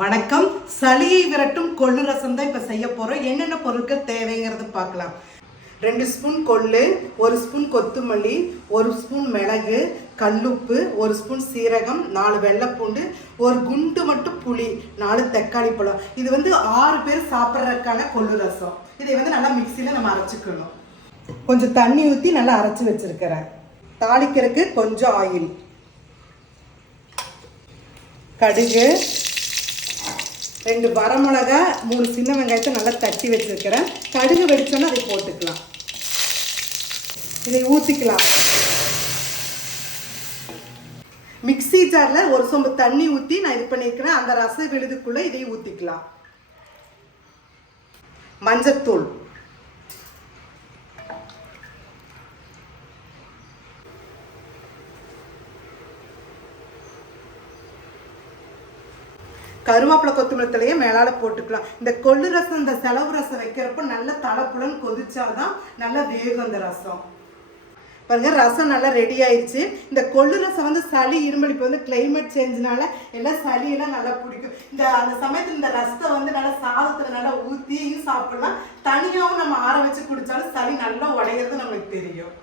வணக்கம். சளியை விரட்டும் கொள்ளு ரசம் தான் இப்போ செய்ய போகிறோம் என்னென்ன பொருட்கள் தேவைங்கிறது பார்க்கலாம். ரெண்டு ஸ்பூன் கொள்ளு ஒரு ஸ்பூன் கொத்தமல்லி ஒரு ஸ்பூன் மிளகு கல்லுப்பு ஒரு ஸ்பூன் சீரகம் நாலு வெள்ளைப்பூண்டு ஒரு குண்டு மட்டும் புளி நாலு தக்காளி பழம். இது வந்து ஆறு பேர் சாப்பிட்றதுக்கான கொள்ளு ரசம். இதை வந்து நல்லா மிக்சியில் நம்ம அரைச்சிக்கணும். கொஞ்சம் தண்ணி ஊற்றி நல்லா அரைச்சி வச்சுருக்கிறேன். தாளிக்கிறதுக்கு கொஞ்சம் ஆயில். கடுகு ரெண்டு வரமிளகா மூணு சின்ன வெங்காயத்தை நல்லா தட்டி வச்சுருக்கிறேன். கடுகு வெடித்தோன்னா அதை போட்டுக்கலாம். இதை ஊற்றிக்கலாம் மிக்ஸி ஜாரில் ஒரு சொம்பு தண்ணி ஊற்றி நான் இது பண்ணியிருக்கிறேன். அந்த ரச விழுதுக்குள்ளே இதை ஊற்றிக்கலாம் மஞ்சத்தூள். கருவேப்பிலை கொத்தமல்லி தலையை போட்டுக்கலாம். இந்த கொள்ளு ரசம் இந்த செலவு ரசம் வைக்கிறப்போ நல்ல தலைப்புலன்னு கொதிச்சாதான் நல்லா வேகும் இந்த ரசம். பாருங்க ரசம் நல்லா ரெடி ஆயிடுச்சு இந்த கொள்ளு ரசம் வந்து சளி இருமல் இப்போ வந்து கிளைமேட் சேஞ்ச்னால எல்லாம் சளியெல்லாம் நல்லா பிடிக்கும். இந்த அந்த சமயத்தில் இந்த ரசத்தை வந்து நல்லா சாதத்தில் நல்லா ஊற்றியும் சாப்பிடலாம். தனியாகவும் நம்ம ஆற வச்சு குடித்தாலும் சளி நல்லா உடையிறது நம்மளுக்கு தெரியும்.